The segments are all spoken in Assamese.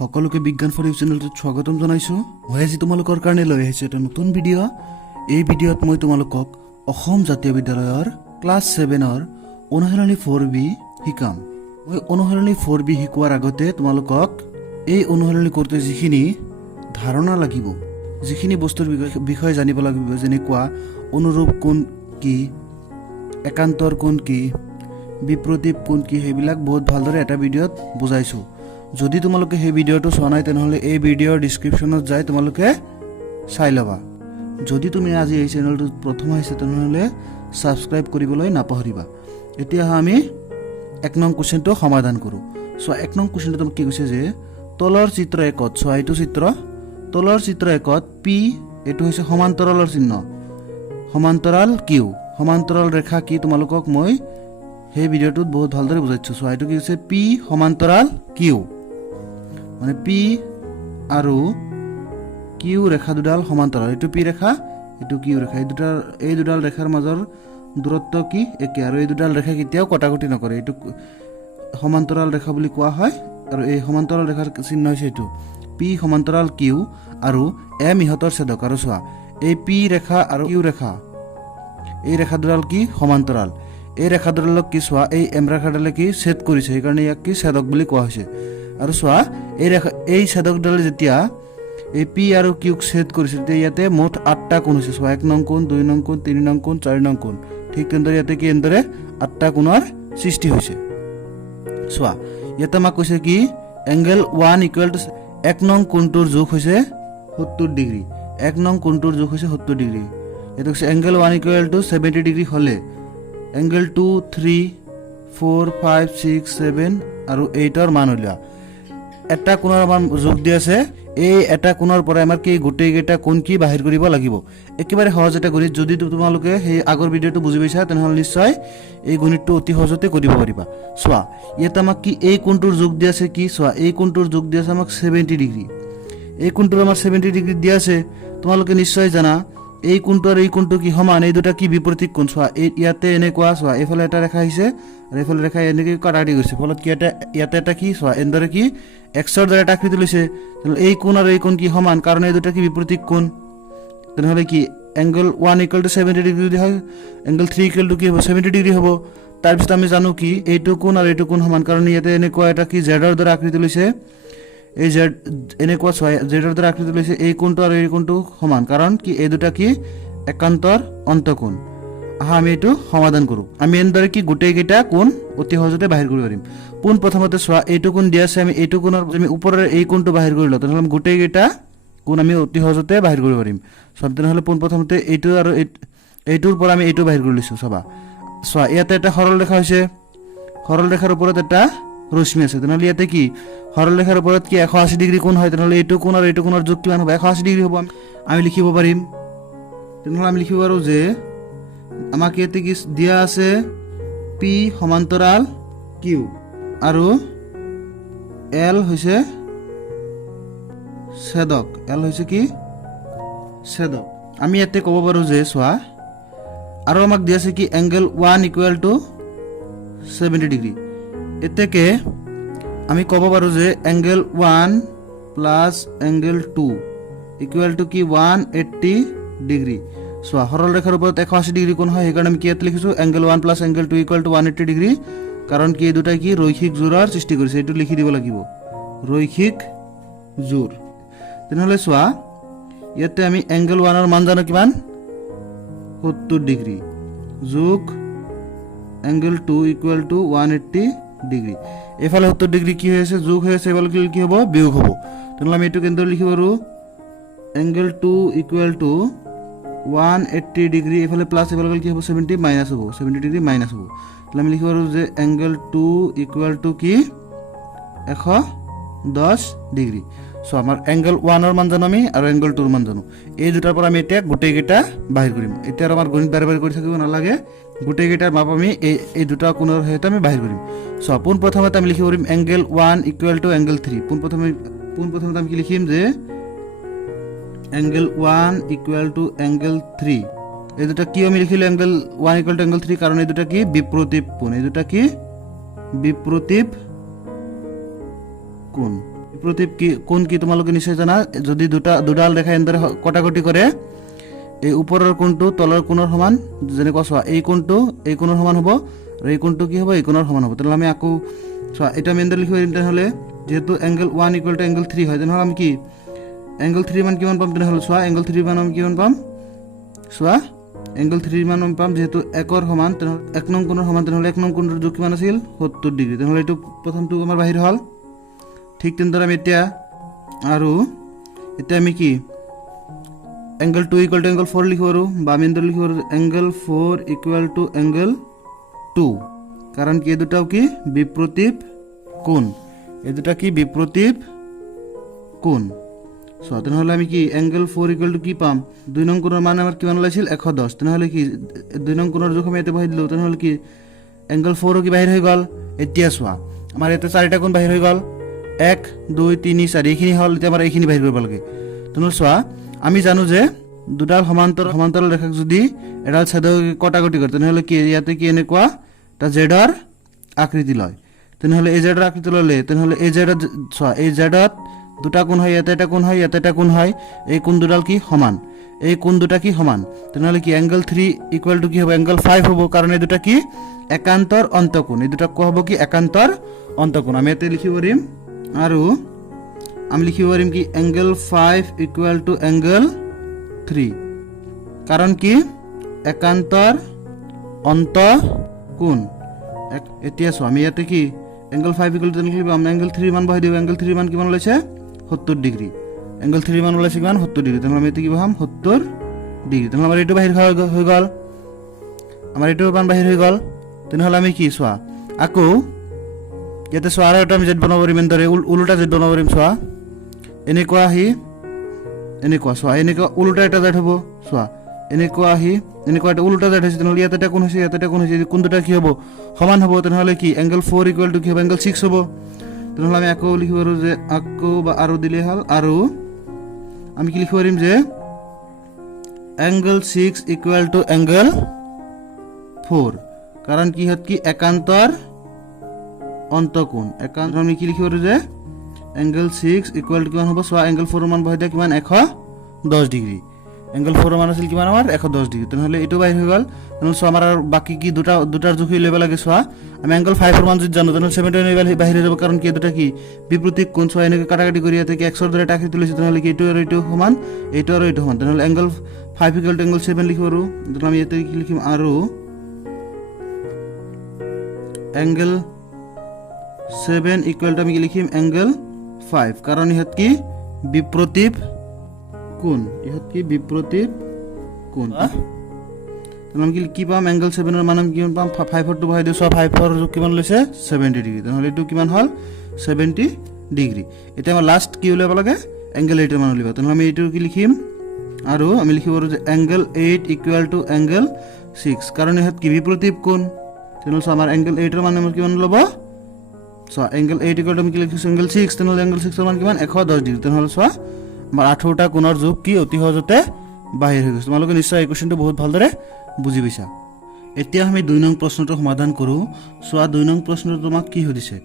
সকলোকে বিজ্ঞান ফৰ ইউ চেনেলটোত স্বাগতম জনাইছো। মই আজি তোমালোকৰ কাৰণে লৈ আহিছো এটা নতুন ভিডিঅ'। এই ভিডিঅ'ত মই তোমালোকক অসম জাতীয় বিদ্যালয়ৰ ক্লাছ 7ৰ অনুশীলনী 4B শিকাম। মই অনুশীলনী 4B শিকোৱাৰ আগতে তোমালোকক এই অনুশীলনী কৰোঁতে যিখিনি ধাৰণা লাগিব, যিখিনি বস্তুৰ বিষয়ে জানিব লাগিব, যেনেকুৱা অনুৰূপ কোণ কি, একান্তৰ কোণ কি, বিপ্ৰতীপ কোণ কি, সেইবিলাক বহুত ভালদৰে এটা ভিডিঅ'ত বুজাইছো। যদি তোমালোকে সেই ভিডিঅ'টো চোৱা নাই তেনেহ'লে এই ভিডিঅ'ৰ ডিছক্ৰিপশ্যনত যাই তোমালোকে চাই ল'বা। যদি তুমি আজি এই চেনেলটোত প্ৰথম আহিছা তেনেহ'লে ছাবস্ক্ৰাইব কৰিবলৈ নাপাহৰিবা। এতিয়া আমি 1 নং কুৱেশ্যনটো সমাধান কৰোঁ। চ' 1 নং কুৱেশ্যনটো তোমাক কি কৈছে যে তলৰ চিত্ৰ 1ত, চোৱা এইটো চিত্ৰ, তলৰ চিত্ৰ 1ত পি এইটো হৈছে সমান্তৰালৰ চিহ্ন, সমান্তৰাল কিউ, সমান্তৰাল ৰেখা কি তোমালোকক মই সেই ভিডিঅ'টোত বহুত ভালদৰে বুজাইছোঁ। চোৱা এইটো কি হৈছে পি সমান্তৰাল কিউ, মানে পি আৰু কিউ ৰেখা দুডাল সমান্তৰাল, এইটো পি ৰেখা এইটো কিউ ৰেখা, এই দুডাল ৰেখাৰ মাজৰ দূৰত্ব কি একে, আৰু এই দুডাল ৰেখা কেতিয়াও কটাকটি নকৰে, এইটো সমান্তৰাল ৰেখা বুলি কোৱা হয়। আৰু এই সমান্তৰাল ৰেখাৰ চিহ্ন হৈছে এইটো পি সমান্তৰাল কিউ আৰু এম ইহঁতৰ ছেদক। আৰু চোৱা এই পি ৰেখা আৰু কিউ ৰেখা, এই ৰেখা দুডাল কি সমান্তৰাল, এই ৰেখা দুডালক কি চোৱা এই এম ৰেখাডালে কি ছেদ কৰিছে, সেইকাৰণে ইয়াক কি ছেদক বুলি কোৱা হৈছে। আৰু চোৱা এই ছেদকডালে যেতিয়া এই পি আৰু কিউক ছেদ কৰিছে তেতিয়া ইয়াতে মুঠ 8টা কোণ হৈছে। চোৱা 1 নং কোণ, 2 নং কোণ, 3 নং কোণ, 4 নং কোণ, ঠিক তেনেদৰে ইয়াতে কি এনেদৰে 8টা কোণৰ সৃষ্টি হৈছে। চোৱা ইয়াতে আমাক কৈছে কি এংগেল 1 ইকুৱেল টু 1 নং কোণটোৰ জোখ হৈছে 70 ডিগ্ৰী, 1 নং কোণটোৰ জোখ হৈছে 70 ডিগ্ৰী। এইটো কৈছে এংগেল 1 ইকুৱেল টু 70 ডিগ্ৰী হ'লে এংগেল 2, 3, 4, 5, 6, 7 আৰু 8ৰ মান উলিওৱা। এটা কোণৰ আমাৰ যোগ দি আছে, এই এটা কোণৰ পৰা আমাৰ কি গোটেইকেইটা কোণ কি বাহিৰ কৰিব লাগিব। একেবাৰে সহজ এটা গণিত, যদি তোমালোকে সেই আগৰ ভিডিঅ'টো বুজি পাইছা তেনেহ'লে নিশ্চয় এই গণিতটো অতি সহজতে কৰিব পাৰিবা। চোৱা ইয়াতে আমাক কি এই কোণটোৰ যোগ দি আছে কি, চোৱা এই কোণটোৰ যোগ দি আছে আমাক 70 ডিগ্ৰী, এই কোণটোৰ আমাৰ 70 ডিগ্ৰী দি আছে। তোমালোকে নিশ্চয় জানা এই কোণটো আৰু এই কোণটো কি সমান, এই দুটা কি বিপৰীত কোণ। চোৱা ইয়াতে এনেকুৱা, চোৱা এইফালে এটা ৰেখা আহিছে আৰু এইফালে ৰেখা এনেকৈ কাটা দি গৈছে, ফলত কি ইয়াতে এটা কি চোৱা এনেদৰে কি এক্সৰ দ্বাৰা এটা আকৃতি লৈছে। এই কোণ আৰু এই কোণ কি সমান, কাৰণ এই দুটা কি বিপৰীত কোণ। তেনেহ'লে কি এংগল 1 ইকুৱেল টু 70 ডিগ্ৰী যদি হয় এংগল 3 ইকুৱেল টু কি হ'ব 70 ডিগ্ৰী হ'ব। তাৰপিছত আমি জানো কি এইটো কোণ আৰু এইটো কোণ সমান, কাৰণ ইয়াতে এনেকুৱা এটা কি জেডৰ দ্বাৰা আকৃতি লৈছে, এই জেড এনেকুৱা চোৱা জেডৰ দ্বাৰা আকৃতি লৈছে, এই কোণটো আৰু এই কোণটো সমান, কাৰণ কি এই দুটা কি একান্তৰ অন্তঃকোণ। আহা আমি এইটো সমাধান কৰোঁ। আমি এনেদৰে কি গোটেইকেইটা কোণ অতি সহজতে বাহিৰ কৰিব পাৰিম। পোন প্ৰথমতে চোৱা এইটো কোণ দিয়া আছে, আমি এইটো কোণৰ আমি ওপৰৰ এই কোণটো বাহিৰ কৰি লওঁ, তেনেহ'লে গোটেইকেইটা কোণ আমি অতি সহজতে বাহিৰ কৰিব পাৰিম। চব তেনেহ'লে পোন প্ৰথমতে এইটো আৰু এইটোৰ পৰা আমি এইটো বাহিৰ কৰি লৈছোঁ। চাবা চোৱা ইয়াতে এটা সৰল ৰেখা হৈছে, সৰল ৰেখাৰ ওপৰত এটা ৰশ্মি আছে, তেনেহ'লে ইয়াতে কি সৰল ৰেখাৰ ওপৰত কি 180 ডিগ্ৰী কোণ হয়, তেনেহ'লে এইটো কোণ আৰু এইটো কোণৰ যোগ কিমান হ'ব 180 ডিগ্ৰী হ'ব। আমি লিখিব পাৰিম, তেনেহ'লে আমি লিখিব পাৰোঁ যে আমাক ইয়াতে কি দিয়া আছে পি সমান্তৰাল কিউ আৰু এল হৈছে ছেদক, এল হৈছে কি ছেদক। আমি ইয়াতে ক'ব পাৰোঁ যে চোৱা আৰু আমাক দিয়া আছে কি এংগেল 1 ইকুৱেল টু 70 ডিগ্ৰী। এতেকে আমি ক'ব পাৰোঁ যে angle 1 plus angle 2 equal to কি 180 ডিগ্ৰী। চোৱা সৰল ৰেখাৰ ওপৰত 180 ডিগ্ৰী কোণ হয়, সেইকাৰণে আমি কি ইয়াত লিখিছোঁ angle 1 plus angle 2 equal to 180 degree, কাৰণ কি এই দুটাই কি ৰৈখিক জোৰৰ সৃষ্টি কৰিছে, এইটো লিখি দিব লাগিব ৰৈখিক জোৰ। তেনেহ'লে চোৱা ইয়াতে আমি এংগেল 1ৰ মান জানো কিমান 70 ডিগ্ৰী যোগ এংগেল 2 ইকুৱেল টু 180 ডিগ্ৰী। এইফালে 70 ডিগ্ৰী কি হৈ আছে যোগ হৈ আছে, এইফালে কি হ'ব বিয়োগ হ'ব। তেনেহ'লে আমি এইটো কেনেদৰে লিখিব পাৰোঁ এংগেল 2 ইকুৱেল টু 180 ডিগ্ৰী, এইফালে প্লাছ এইফালে কি হ'ব 70 মাইনাছ হ'ব, 70 ডিগ্ৰী মাইনাছ হ'ব। তাহলে আমি লিখিব পাৰোঁ যে এংগেল 2 ইকুৱেল টু কি 110 ডিগ্ৰী। চ' আমাৰ এংগেল 1ৰ মান জানো আমি আৰু এংগেল 2ৰ মান জানো, এই দুটাৰ পৰা আমি এতিয়া গোটেইকেইটা বাহিৰ কৰিম। এতিয়া আমাৰ গণিত বাৰে বাৰে কৰি থাকিব নালাগে, গোটেইকেইটাৰ মাপ আমি এই দুটা কোণৰ সৈতে আমি বাহিৰ কৰিম। চ' পোন প্ৰথমতে আমি লিখিব পাৰিম এংগেল 1 ইকুৱেল টু এংগেল 3। পোন প্ৰথমতে আমি কি লিখিম যে এংগেল 1 ইকুৱেল টু এংগেল 3। এই দুটা কি আমি লিখিলোঁ এংগেল 1 ইকুৱেল টু এংগেল 3, কাৰণ এই দুটা কি বিপ্ৰতীপ কোণ, এই দুটা কি বিপ্ৰতীপ কোণ। বিপ্ৰতীপ কি কোন কি তোমালোকে নিশ্চয় জানা যদি দুডাল ৰেখা এনেদৰে কটাকটি কৰে এই ওপৰৰ কোণটো তলৰ কোণৰ সমান যেনেকুৱা চোৱা এই কোণৰ সমান হ'ব আৰু এই কোণটো কি হ'ব এই কোণৰ সমান হ'ব তেনেহ'লে আমি আকৌ চোৱা এটা আমি এনেদৰে লিখিব পাৰিম তেনেহ'লে যেহেতু এংগল 1 ইকুৱেল টু এংগল 3 হয় তেনেহ'লে আমি কি এংগল 3 মান কিমান পাম তেনেহ'লে চোৱা এংগল 3 মান আমি কিমান পাম চোৱা এংগল 3 মান আমি পাম যেহেতু একৰ সমান তেনেহ'লে এক নং কোণৰ সমান তেনেহ'লে এক নং কোণৰ যোগ কিমান আছিল 70 ডিগ্ৰী তেনেহ'লে এইটো প্ৰথমটো আমাৰ বাহিৰ হ'ল ঠিক তেনেদৰে আমি এতিয়া আমি কি এংগল 2 ইকুৱেল টু এংগল 4 লিখিব পাৰোঁ বা আমি এনেদৰে লিখিব পাৰোঁ এংগল 4 ইকুৱেল টু এংগল 2 কাৰণ কি এই দুটাও কি বিপ্ৰতীপ কোণ এই দুটা কি বিপ্ৰতীপ কোণ চোৱা তেনেহ'লে আমি কি এংগল 4 ইকুৱেল টু কি পাম 2 নং কোণৰ মান আমাৰ কিমান ওলাইছিল 110 তেনেহ'লে কি 2 নং কোণৰ জোখ আমি ইয়াতে বহাই দিলোঁ তেনেহ'লে কি এংগল 4 কি বাহিৰ হৈ গ'ল এতিয়া চোৱা আমাৰ ইয়াতে 4টা কোণ বাহিৰ হৈ গ'ল 1 2 3 4 এইখিনি হ'ল এতিয়া আমাৰ এইখিনি বাহিৰ কৰিব লাগে তেনেহ'লে চোৱা আমি জানো যে দুডাল সমান্তৰাল ৰেখাক যদি এডাল ছেদক কটাকটি কৰে তেনেহ'লে কি ইয়াতে কি এনেকুৱা এটা জেডৰ আকৃতি লয় তেনেহ'লে এই জেডৰ আকৃতি ল'লে তেনেহ'লে এই জেডত চোৱা এই জেডত দুটা কোণ হয় ইয়াতে এটা কোণ হয় ইয়াতে এটা কোণ হয় এই কোণ দুডাল কি সমান এই কোণ দুটা কি সমান তেনেহ'লে কি এংগল 3 ইকুৱেল টু কি হ'ব এংগল 5 হ'ব কাৰণ এই দুটা কি একান্তৰ অন্তকোণ এই দুটা কোৱা হ'ব কি একান্তৰ অন্তকোণ আমি ইয়াতে লিখিব পাৰিম আৰু আমি লিখিব পাৰিম কি এংগল 5 ইকুৱেল টু এংগল 3 কাৰণ কি একান্তৰ অন্তকোণ এতিয়া চোৱা আমি ইয়াতে কি এংগল 5 ইকুৱেল টু লিখিব আমি এংগল 3 মান বহাই দিওঁ এংগল 3 মান কিমান ওলাইছে 70 ডিগ্ৰী এংগল 3 মান ওলাইছে কিমান 70 ডিগ্ৰী তেনেহ'লে আমি ইয়াতে কি বহাম 70 ডিগ্ৰী তেনেহ'লে আমাৰ এইটো বাহিৰ হৈ গ'ল আমাৰ এইটো মান বাহিৰ হৈ গ'ল তেনেহ'লে আমি কি চোৱা আকৌ ইয়াতে চোৱা আৰু এটা আমি জেড বনাব পাৰিম এনেদৰে ওলোটা জেড বনাব পাৰিম চোৱা এনেকুৱা আহি এনেকুৱা চোৱা এনেকুৱা ওলোটা এটা জেড হ'ব চোৱা এনেকুৱা আহি এনেকুৱা এটা ওলোটা জেড হৈছে তেনেহ'লে ইয়াতে এটা কোণ হৈছে ইয়াতে এটা কোণ হৈছে কোণ দুটা কি হ'ব সমান হ'ব তেনেহ'লে কি এংগল 4 ইকুৱেল টু কি হ'ব এংগল 6 হ'ব তেনেহ'লে আমি আকৌ লিখিব পাৰোঁ যে আকৌ বা আৰু দিলেই হ'ল আৰু আমি কি লিখিব পাৰিম যে এংগল 6 ইকুৱেল টু এংগল 4 কাৰণ কি হত কি একান্তৰ অন্তকোণ আমি কি লিখিব পাৰোঁ যে এংগল 6 ইকুৱেল টু কিমান হ'ব চোৱা এংগল 4 মান বহাই দিয়া কিমান 110 ডিগ্ৰী এংগল 4 মান আছিল কিমান আমাৰ 110 ডিগ্ৰী তেনেহ'লে এইটো বাহিৰ হৈ গ'ল তেনেহ'লে চোৱা আমাৰ বাকী কি দুটাৰ জোখ ল'ব লাগে চোৱা আমি এংগল 5 মান যদি জানো তেনেহ'লে 70 বাহিৰ হৈ যাব কাৰণ কি দুটা কি বিপৰীত কোণ চোৱা এনেকৈ কাটাকাটি কৰি ইয়াতে কি এক্সৰ দৰে এটা আকৃতি লৈছে তেনেহ'লে কি এইটো আৰু এইটো সমান এইটো আৰু এইটো সমান তেনেহ'লে এংগল 5 ইকুৱেল টু এংগল 7 লিখিব পাৰোঁ তেনেহ'লে আমি ইয়াতে কি লিখিম আৰু এংগল 7 ইকুৱেল টু আমি কি লিখিম এংগল 5 কাৰণ ইহঁত কি বিপ্ৰতীপ কোণ তেনেহ'লে আমি কি পাম এংগল 7 মান আমি কিমান পাম 5 টো বহাই দিওঁ চোৱা 5 জোখ কিমান লৈছে 70 ডিগ্ৰী তেনেহ'লে এইটো কিমান হ'ল 70 ডিগ্ৰী এতিয়া আমাৰ লাষ্ট কি উলিয়াব লাগে এংগল 8 মান উলিয়াব তেনেহ'লে আমি এইটো কি লিখিম আৰু আমি লিখিব পাৰোঁ যে এংগল 8 ইকুৱেল টু এংগল 6 কাৰণ ইহঁত কি বিপ্ৰতীপ কোণ তেনেহ'লে চোৱা আমাৰ এংগল 8 মান আমাৰ কিমান ল'ব চোৱা এংগল 8 ইকুৱেল টু আমি কি লিখিছোঁ এংগল 6 তেনেহ'লে এংগল 6 মান কিমান 110 ডিগ্ৰী তেনেহ'লে চোৱা আমাৰ 18টা কোণৰ জোখ কি অতি সহজতে বাহিৰ হৈ গৈছে তোমালোকে নিশ্চয় এই কুৱেশ্যনটো বহুত ভালদৰে বুজি পাইছা এতিয়া আমি 2 নং প্ৰশ্নটো সমাধান কৰোঁ চোৱা 2 নং প্ৰশ্নটো তোমাক কি সুধিছে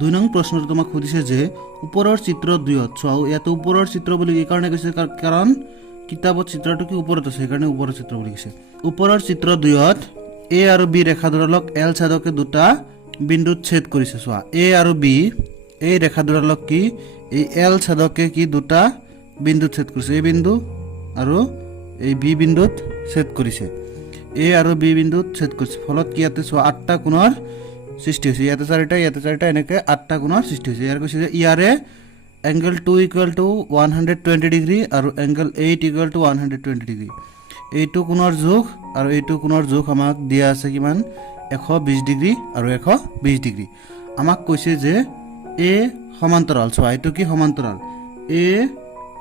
2 নং প্ৰশ্নটো তোমাক সুধিছে যে ওপৰৰ চিত্ৰ 2ত চোৱা ইয়াতে ওপৰৰ চিত্ৰ বুলি এই কাৰণে কৈছে কাৰণ কিতাপত চিত্ৰটো কি ওপৰত আছে সেইকাৰণে ওপৰৰ চিত্ৰ বুলি কৈছে ওপৰৰ চিত্ৰ 2ত এ আৰু বি ৰেখাডালক এল ছেদকে দুটা বিন্দুত ছেদ কৰিছে চোৱা এ আৰু বি এই ৰেখাডালক কি এই এল ছেদকে কি দুটা বিন্দুত ছেদ কৰিছে এই বিন্দু আৰু এই বি বিন্দুত ছেদ কৰিছে এ আৰু বি বিন্দুত ছেদ কৰিছে ফলত কি ইয়াতে চোৱা 8টা কোণৰ সৃষ্টি হৈছে ইয়াতে 4টা এনেকৈ 8টা কোণৰ সৃষ্টি হৈছে ইয়াৰ কৈছে যে ইয়াৰে এংগল 2 ইকুৱেল টু 120 ডিগ্ৰী আৰু এংগল 8 ইকুৱেল টু 120 ডিগ্ৰী এইটো কোণৰ জোখ আৰু এইটো কোণৰ জোখ আমাক দিয়া আছে কিমান 120 ডিগ্ৰী আৰু 120 ডিগ্ৰী আমাক কৈছে যে এ সমান্তৰাল চোৱা এইটো কি সমান্তৰাল এ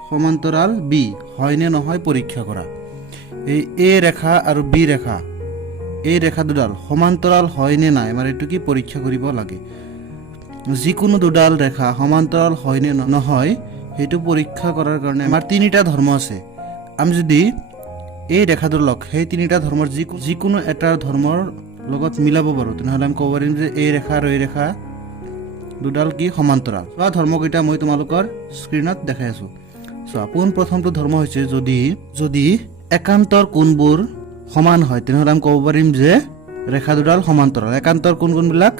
সমান্তৰাল বি হয়নে নহয় পৰীক্ষা কৰা এই এ ৰেখা আৰু বি ৰেখা এই ৰেখা দুডাল সমান্তৰাল হয়নে নাই আমাৰ এইটো কি পৰীক্ষা কৰিব লাগে যিকোনো দুডাল ৰেখা সমান্তৰাল হয়নে নহয় সেইটো পৰীক্ষা কৰাৰ কাৰণে আমাৰ তিনিটা ধৰ্ম আছে আমি যদি এই ৰেখাডালক সেই তিনিটা ধৰ্মৰ যিকোনো এটা ধৰ্মৰ লগত মিলাব পাৰোঁ তেনেহ'লে আমি ক'ব পাৰিম যে এই ৰেখা আৰু এই ৰেখা দুডাল কি সমান্তৰাল চোৱা ধৰ্মকেইটা মই তোমালোকৰ স্ক্ৰীনত দেখাই আছো চোৱা পোন প্ৰথমটো ধৰ্ম হৈছে যদি একান্তৰ কোণবোৰ সমান হয় তেনেহ'লে আমি ক'ব পাৰিম যে ৰেখা দুডাল সমান্তৰাল একান্তৰ কোণবিলাক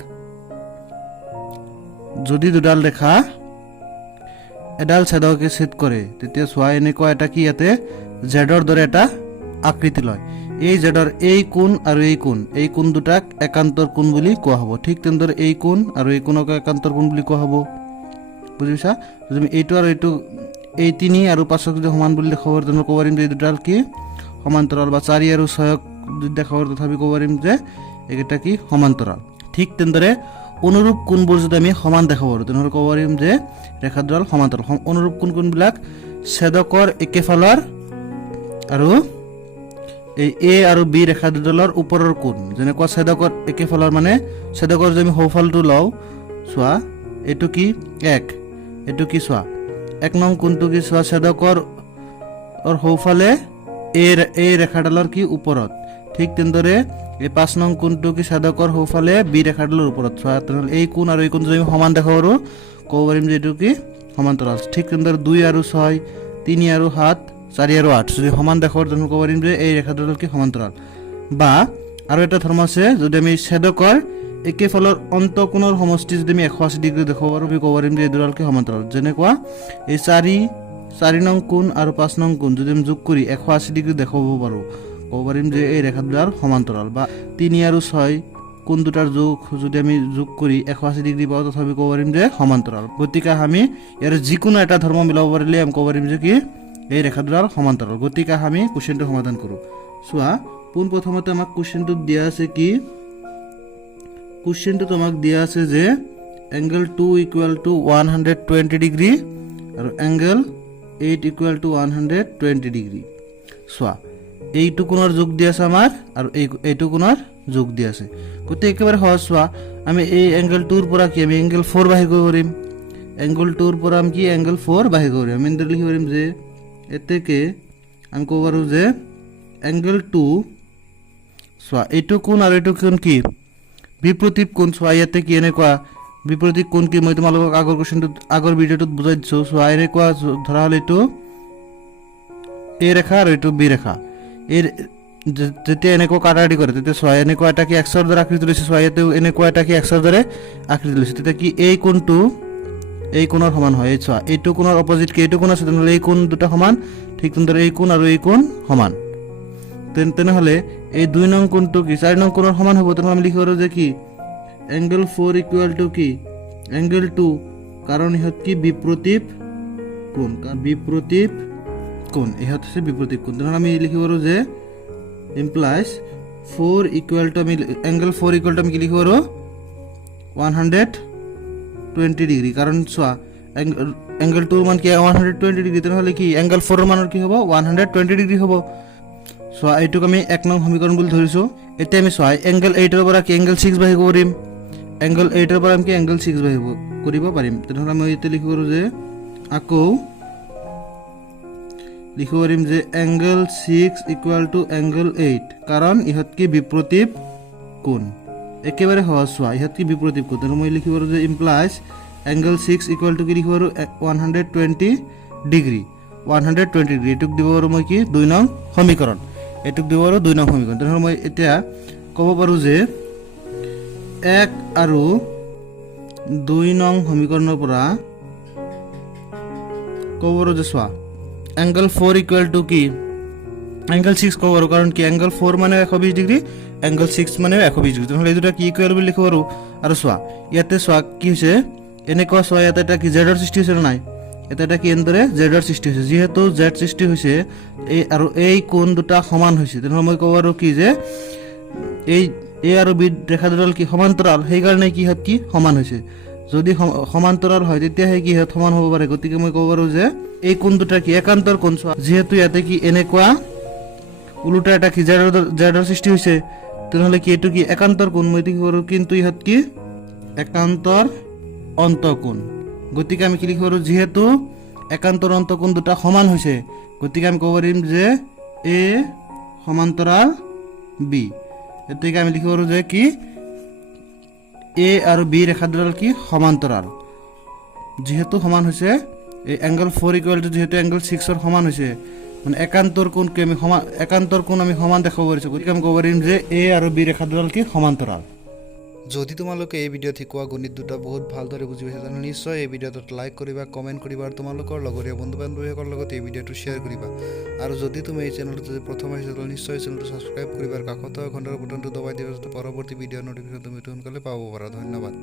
যদি দুডাল ৰেখা এডাল ছেদকে ছেদ কৰে তেতিয়া চোৱা এনেকুৱা এটা কি ইয়াতে জেডৰ দৰে এটা আকৃতি লয় এই জেডৰ এই কোণ আৰু এই কোণ দুটাক একান্তৰ কোণ বুলি কোৱা হ'ব ঠিক তেনেদৰে এই কোণ আৰু এই কোণক একান্তৰ কোণ বুলি কোৱা হ'ব বুজিছা তুমি এইটো আৰু এইটো এই 3 আৰু 5ক যদি সমান বুলি দেখাব তেনে ক'ব পাৰিম যে এই দুডাল কি সমান্তৰাল বা 4 আৰু 6ক যদি দেখাব তথাপি ক'ব পাৰিম যে এইকেইটা কি সমান্তৰাল ঠিক তেনেদৰে অনুৰূপ কোণবোৰ যদি আমি সমান দেখাব পাৰো তেনেহ'লে ক'ব পাৰিম যে ৰেখা দুডাল সমান্তৰাল অনুৰূপ কোণবিলাক ছেদকৰ একেফালৰ আৰু এই এ আৰু বি ৰেখা দুডালৰ ওপৰৰ কোণ যেনেকুৱা ছেদকৰ একেফালৰ মানে ছেদকৰ যদি আমি সোঁফালটো লওঁ চোৱা এইটো কি 1 এইটো কি চোৱা 1 নং কোণটো কি চোৱা ছেদকৰ সোঁফালে এই ৰেখাডালৰ কি ওপৰত ঠিক তেনেদৰে এই 5 নং কোণটো কি ছেদকৰ সোঁফালে বি ৰেখাডালৰ ওপৰত চোৱা তেনেহ'লে এই কোণ আৰু এই কোণ যদি সমান দেখাব পাৰো ক'ব পাৰিম যে এইটো কি সমান্তৰাল ঠিক তেনেদৰে 2 আৰু 6 3 আৰু 7 4 আৰু 8 যদি সমান দেখাব তেনে ক'ব পাৰিম যে এই ৰেখাডাল কি সমান্তৰাল বা আৰু এটা ধৰ্ম আছে যদি আমি ছেদকৰ একেফালৰ অন্তঃকোণৰ সমষ্টি যদি আমি 180 ডিগ্ৰী দেখাব পাৰো আমি ক'ব পাৰিম যে এই দুডাল কি সমান্তৰাল যেনেকুৱা এই 4 নং কোণ আৰু 5 নং কোণ যদি আমি যোগ কৰি 180 ডিগ্ৰী দেখাব পাৰো ক'ব পাৰিম যে এই ৰেখা দুডাল সমান্তৰাল বা 3 আৰু 6 কোণ দুটাৰ যোগ যদি আমি যোগ কৰি 180 ডিগ্ৰী পাওঁ তথাপি ক'ব পাৰিম যে সমান্তৰাল গতিকে আমি ইয়াৰ যিকোনো এটা ধৰ্ম মিলাব পাৰিলে আমি ক'ব পাৰিম যে কি এই ৰেখা দুডাল সমান্তৰাল গতিকে আমি কোৱেশ্চনটো সমাধান কৰো চোৱা পোন প্ৰথমতে আমাক কোৱেশ্চনটোত দিয়া আছে কি কোৱেশ্চনটোত আমাক দিয়া আছে যে এংগল 2 = 120 ডিগ্ৰী আৰু এংগল 8 = 120 ডিগ্ৰী চোৱা এইটো কোণৰ যোগ দিয়া আছে আমাৰ আৰু এইটো কোণৰ যোগ দিয়া আছে গতিকে একেবাৰে সহজ চোৱা আমি এই এংগল 2 ৰ পৰা কি আমি এংগল 4 বাহিৰ কৰিব পাৰিম এংগল 2 ৰ পৰা আমি কি এংগল 4 বাহিৰ কৰিব পাৰিম আমি লিখিব পাৰিম যে এতেকে আমি ক'ব পাৰো যে এংগল 2 চোৱা এইটো কোণ আৰু এইটো কোণ কি বিপৰীত কোণ চোৱা ইয়াতে কি এনেকুৱা বিপৰীত কোণ কি মই তোমালোকক আগৰ কোৱেশ্চনটোত আগৰ ভিডিঅ'টোত বুজাই দিছো চোৱা এনেকুৱা ধৰা হ'ল এইটো এ ৰেখা আৰু এইটো বি ৰেখা এই যেতিয়া এনেকুৱা কাটাকাটি কৰে তেতিয়া চোৱা এনেকুৱা এটা কি এক্সৰ দৰে আকৃতি লৈছে চোৱা ইয়াতে এনেকুৱা এটা কি এক্সৰ দৰে আকৃতি লৈছে তেতিয়া কি এই কোণটো এই কোণৰ সমান হয় এই চোৱা এইটো কোণৰ অপজিট কি এইটো কোণ আছে তেনেহ'লে এই কোণ দুটা সমান ঠিক তেনেদৰে এই কোণ আৰু এই কোণ সমান তেনেহ'লে এই 2 নং কোণটো কি 4 নং কোণৰ সমান হ'ব তেনেহ'লে আমি লিখিব পাৰো যে কি এংগল 4 = কি এংগল 2 কাৰণ ইহঁত কি বিপৰীত কোণ ইহঁত আছে বিপৰীত কোণ তেনেহ'লে আমি লিখিব পাৰো যে implies 4 = আমি এংগল 4 = আমি কি লিখিব পাৰো 120 ডিগ্ৰী কাৰণ চোৱা এংগল 2 মান কি 120 ডিগ্ৰী তেনেহ'লে কি এংগল 4 ৰ মানৰ কি হ'ব 120 ডিগ্ৰী হ'ব চোৱা এইটোক আমি 1 নং সমীকৰণ বুলি ধৰিছো এতিয়া আমি চোৱা এংগল 8 ৰ পৰা কি এংগল 6 বাহিৰ কৰিম এংগল 8 ৰ পৰা আমি কি এংগল 6 বাহিৰ কৰিব পাৰিম তেনেহ'লে আমি এতিয়া লিখিব পাৰো যে আকৌ লিখিব পাৰিম যে এংগল 6 = এংগল 8 কাৰণ ইহঁত কি বিপৰীত কোণ একেবাৰে সহজ চোৱা ইহঁত কি বিপৰীত কোণ তেনেহ'লে মই লিখিব পাৰো যে ইমপ্লাইজ এংগল 6 = কি লিখিব পাৰো 120 ডিগ্ৰী 120 ডিগ্ৰী এটুক দিব পাৰো মই কি 2 নং সমীকৰণ এটুক দিব পাৰো 2 নং সমীকৰণ তেনেহ'লে মই এতিয়া ক'ব পাৰো যে 1 আৰু 2 নং সমীকৰণৰ পৰা ক'ব পাৰো যে চোৱা এংগল 4 = কি এংগল 6 ক'ব পাৰো কাৰণ কি এংগল 4 মানে 120 ডিগ্ৰী এংগল 6 মানে 120 ডিগ্ৰী তেনেহ'লে এই দুটা কি ইকুৱেল বুলি লিখিব পাৰো আৰু চোৱা ইয়াতে চোৱা কি হৈছে এনেকুৱা চোৱা ইয়াতে এটা কি জেডৰ সৃষ্টি হৈছে নাই এটা এটা কি এনেদৰে জেডৰ সৃষ্টি হৈছে যেহেতু জেড সৃষ্টি হৈছে এই আৰু এই কোণ দুটা সমান হৈছে তেনেহ'লে মই ক'ব পাৰো কি যে এই এ আৰু বি ৰেখা দুডাল কি সমান্তৰাল সেইকাৰণে কি কি সমান হৈছে যদি সমান্তৰাল হয় তেতিয়াহে কি সমান হ'ব পাৰে গতিকে মই ক'ব পাৰো যে এই কোণ দুটা কি একান্তৰ কোণ চোৱা যেহেতু ইয়াতে কি এনেকুৱা উল্টা এটা কি জেডৰ সৃষ্টি হৈছে তেনেহ'লে কি এইটো কি একান্তৰ কোণ মই লিখিব পাৰো কিন্তু ইহঁত কি একান্তৰ অন্তঃকোণ গতিকে আমি কি লিখিব পাৰো যেহেতু একান্তৰ অন্তঃকোণ দুটা সমান হৈছে গতিকে আমি ক'ব পাৰিম যে এ সমান্তৰাল বি গতিকে আমি লিখিব পাৰো যে কি এ আৰু বি ৰেখা দুডাল কি সমান্তৰাল যিহেতু সমান হৈছে এই এংগল 4 ইকুৱেল টু যেহেতু এংগল 6 ৰ সমান হৈছে মানে একান্তৰ কোণকে আমি সমান দেখাব পাৰিছো গতিকে আমি ক'ব পাৰিম যে এ আৰু বি ৰেখা দুডাল কি সমান্তৰাল যদি তোমালোকে এই ভিডিঅ'ত শিকোৱা গণিত দুটা বহুত ভালদৰে বুজি পাইছা তেনে নিশ্চয় এই ভিডিঅ'টোত লাইক কৰিবা কমেণ্ট কৰিবা আৰু তোমালোকৰ লগৰীয়া বন্ধু বান্ধৱীসকলৰ লগত এই ভিডিঅ'টো শ্বেয়াৰ কৰিবা আৰু যদি তুমি এই চেনেলটো যদি প্ৰথম আহিছা তেনে নিশ্চয় চেনেলটো ছাবস্ক্ৰাইব কৰিবা আৰু কাষত থকা ঘণ্টাৰ বুটামটো দবাই দিবা যাতে পৰৱৰ্তী ভিডিঅ'ৰ নটিফিকেশ্যন তুমি সোনকালে পাব পাৰা ধন্যবাদ